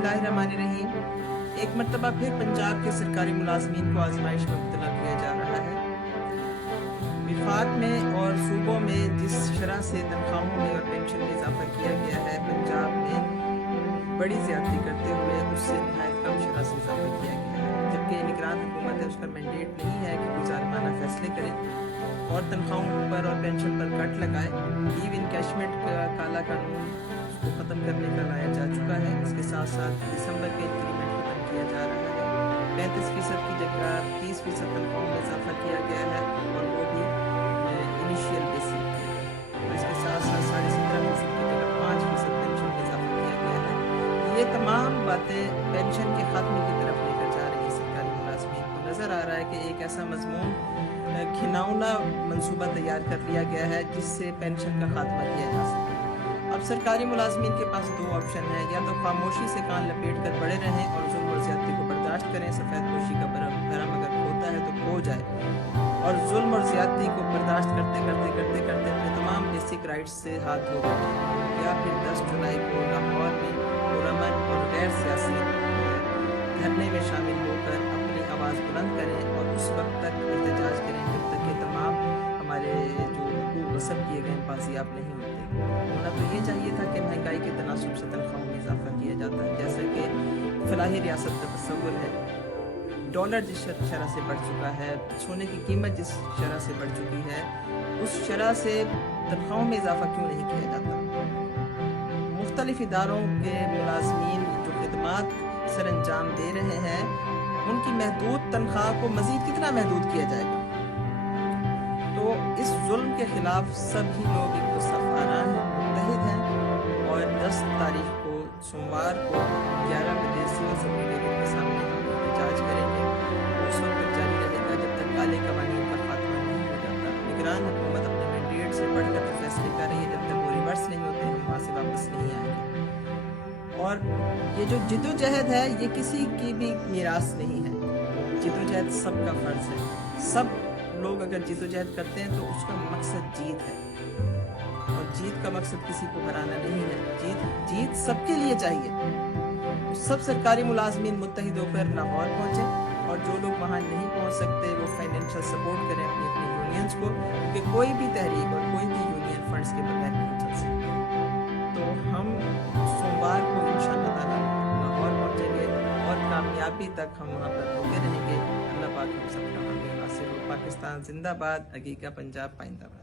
बिस्मिल्लाहिर्रहमानिर्रहीम। एक मरतबा फिर पंजाब के सरकारी मुलाजमीन को आजमाइश में मुब्तला किया जा रहा है। विफाक में और सूबों में जिस शरह से तनख्वाहों में और पेंशन में इजाफा किया गया है, पंजाब में बड़ी ज्यादती करते हुए उससे नहायत कम शरह से इजाफा किया गया है। जबकि निगरान हुकूमत है, उसका मैंडेट नहीं है कि कोई जालिमाना फैसले करे और तनख्वाहों पर और पेंशन पर कट लगाए। लीव इनकैशमेंट का काला कानून उसको ख़त्म करने का लाया जा चुका है। इसके साथ साथ दिसंबर के इंक्रीमेंट ख़त्म किया जा रहा है। 35% की जगह 30% तनख्वाहों में इजाफा किया गया है और वो भी इनिशियल बेसिक पे। और इसके साथ साथ 17.5% की जगह 5% पेंशन में इजाफा किया गया है। ये तमाम बातें पेंशन के खात्मे की तरफ लेकर जा रही है सरकारी मुलाजमीन को। नज़र आ रहा है कि एक ऐसा मजमून घिनौना मंसूबा तैयार कर लिया गया है जिससे पेंशन का खात्मा किया जा सके। अब सरकारी मुलाजमीन के पास दो ऑप्शन है, या तो खामोशी से कान लपेट कर बड़े रहें और जुल्म और ज्यादती को बर्दाश्त करें। सफ़ेद पोशी का भरम अगर होता है तो खो जाए और जुल्म और ज्यादती को बर्दाश्त करते करते करते करते अपने तमाम बेसिक राइट्स से हाथ धो बैठे, या फिर 10 जुलाई को लाहौर में पुरअमन और गैर सियासी धरने में शामिल होकर अपनी आवाज़ बुलंद करें और उस वक्त तक एहतजाज करें जब तक ये तमाम हमारे जो गसब किए गए बाजियाब नहीं होते। होना तो ये चाहिए था कि महंगाई के तनासब से तनख्वाहों में इजाफा किया जाता है, जैसा कि फलाही रियासत का तस्वुर है। डॉलर जिस शरह से बढ़ चुका है, सोने की कीमत जिस शरह से बढ़ चुकी है, उस शरह से तनख्वाहों में इजाफा क्यों नहीं किया जाता। मुख्तलिफ इदारों के मुलाजमीन जो खिदमात सर अंजाम दे रहे हैं, उनकी महदूद तनख्वाह को मज़ीद कितना महदूद किया जाएगा। तो इस जुल्म के खिलाफ सभी लोग एक तो सफाना हैं, मुत्तहिद हैं और 10 तारीख को सोमवार को 11 बजे सिविल सेक्रेटेरिएट के सामने हम एहतजाज करेंगे। उस वक्त तक जारी रहेगा जब तक काले कवानीन का खात्मा नहीं हो जाता। निगरान हुकूमत अपने मैंडेट से बढ़कर तो फैसले कर रही है, जब तक वो रिवर्स नहीं होते हम वहाँ से वापस नहीं आएंगे। और ये जो जिद्दोजहद है, ये किसी की भी मीरास नहीं है। जिद्दोजहद सबका फ़र्ज़ है। सब लोग अगर जिद्दोजहद करते हैं तो उसका मकसद जीत है, और जीत का मकसद किसी को हराना नहीं है। जीत सबके लिए चाहिए। सब सरकारी मुलाजमीन मुत्तहिद होकर लाहौर पहुँचे, और जो लोग वहाँ नहीं पहुँच सकते वो फाइनेंशियल सपोर्ट करें अपनी अपनी यूनियंस को, क्योंकि कोई भी तहरीक और कोई भी यूनियन फंड्स के बगैर नहीं चल सकती। तो हम सोमवार को इंशाअल्लाह ताला लाहौर पहुँचेंगे और कामयाबी तक हम वहाँ पर रुके रहेंगे। अल्लाह पाक हम सबका हामी नासिर हो। पाकिस्तान जिंदाबाद, हकीका पंजाब पाइंदाबाद।